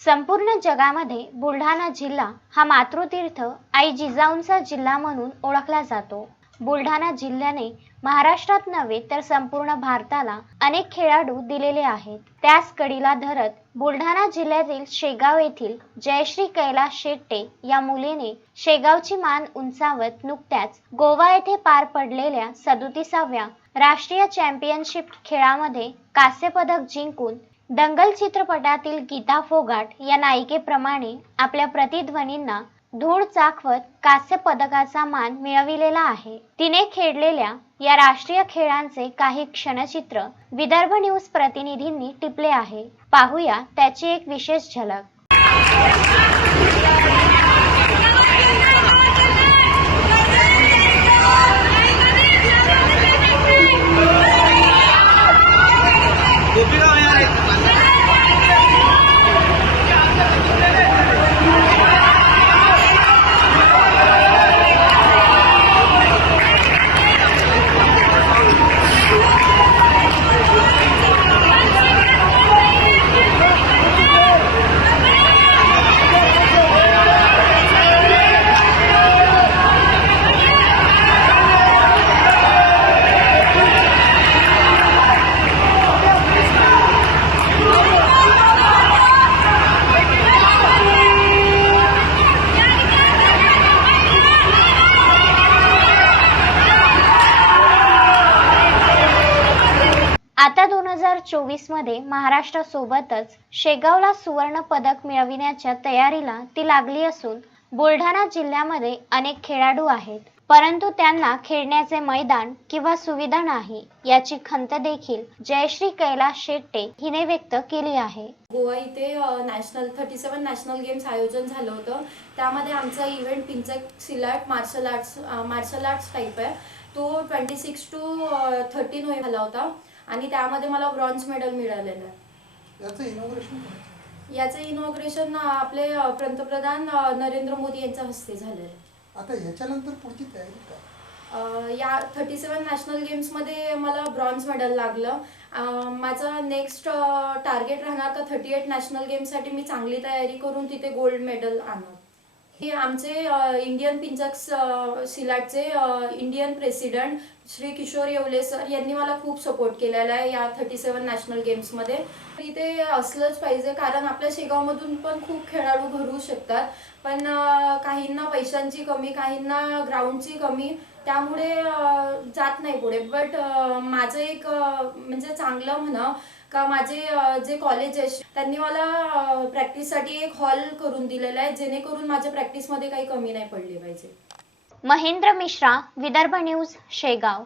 संपूर्ण जगामध्ये बुलढाणा जिल्हा हा मातृतीर्थ आई जिजाऊंचा जिल्हा म्हणून ओळखला जातो. बुलढाणा जिल्ह्याने महाराष्ट्रात नव्हे तर संपूर्ण भारताला अनेक खेळाडू दिलेले आहेत. त्याच कडीला धरत बुलढाणा जिल्ह्यातील शेगाव येथील जयश्री कैलास शेट्टे या मुलीने शेगावची मान उंचावत नुकत्याच गोवा येथे पार पडलेल्या सदुतीसाव्या राष्ट्रीय चॅम्पियनशिप खेळामध्ये कांस्य पदक जिंकून दंगल चित्रपटातील गीता फोगाट या नायिकेप्रमाणे आपल्या प्रतिध्वनींना धूळ चाकवत कांस्य पदकाचा मान मिळविलेला आहे. तिने खेळलेल्या या राष्ट्रीय खेळांचे काही क्षणचित्र विदर्भ न्यूज प्रतिनिधींनी टिपले आहे. पाहूया त्याची एक विशेष झलक. दोन हजार चोवीसमध्ये महाराष्ट्रासोबतच शेगावला सुवर्ण पदक मिळविण्याच्या तयारीला ती लागली असून बुलढाणा जिल्ह्यामध्ये अनेक खेळाडू आहेत. परंतु त्यांना खेळण्याचे मैदान किंवा सुविधा नाही याची खंत देखील जयश्री कैलास शेट्टे हिने व्यक्त केली आहे. गोवा इथे national thirty seven national games आयोजन झालं होतं. त्यामध्ये आमचा event pencak silat martial arts martial arts type आहे. तो twenty six to thirteen November झाला होता. आणि त्यामध्ये मला ब्रॉन्झ मेडल मिळालेलं. आहे याचं इनॉग्रेशन याचं इनॉग्रेशन आपले पंतप्रधान नरेंद्र मोदी यांच्या हस्ते झालेलं. आहे आता याच्यानंतर पुढची तयारी काय? अ, या थर्टी सेवन नॅशनल गेम्समध्ये मला ब्रॉन्झ मेडल लागलं. अ, माझं नेक्स्ट टार्गेट राहणार का थर्टी एट नॅशनल गेम्ससाठी मी चांगली तयारी करून तिथे गोल्ड मेडल आणणार हे आमचे Indian pencaks uh, सिलाटचे Indian president Shri Kishor Yewale sir यांनी मला खूप सपोर्ट केलेला आहे या थर्टी सेवन नॅशनल गेम्समध्ये इथे असलंच पाहिजे कारण आपल्या शेगावमधून पण खूप खेळाडू घडवू शकतात. पण काहींना पैशांची कमी काहींना ग्राउंडची कमी त्यामुळे जात नाही पुढे. बट माझं एक म्हणजे चांगलं म्हणा का माझे जे कॉलेज आहे त्यांनी मला प्रॅक्टिससाठी एक हॉल करून दिलेला आहे जेणेकरून माझ्या प्रॅक्टिसमध्ये काही कमी नाही पडली पाहिजे. महेंद्र मिश्रा विदर्भ न्यूज शेगाव.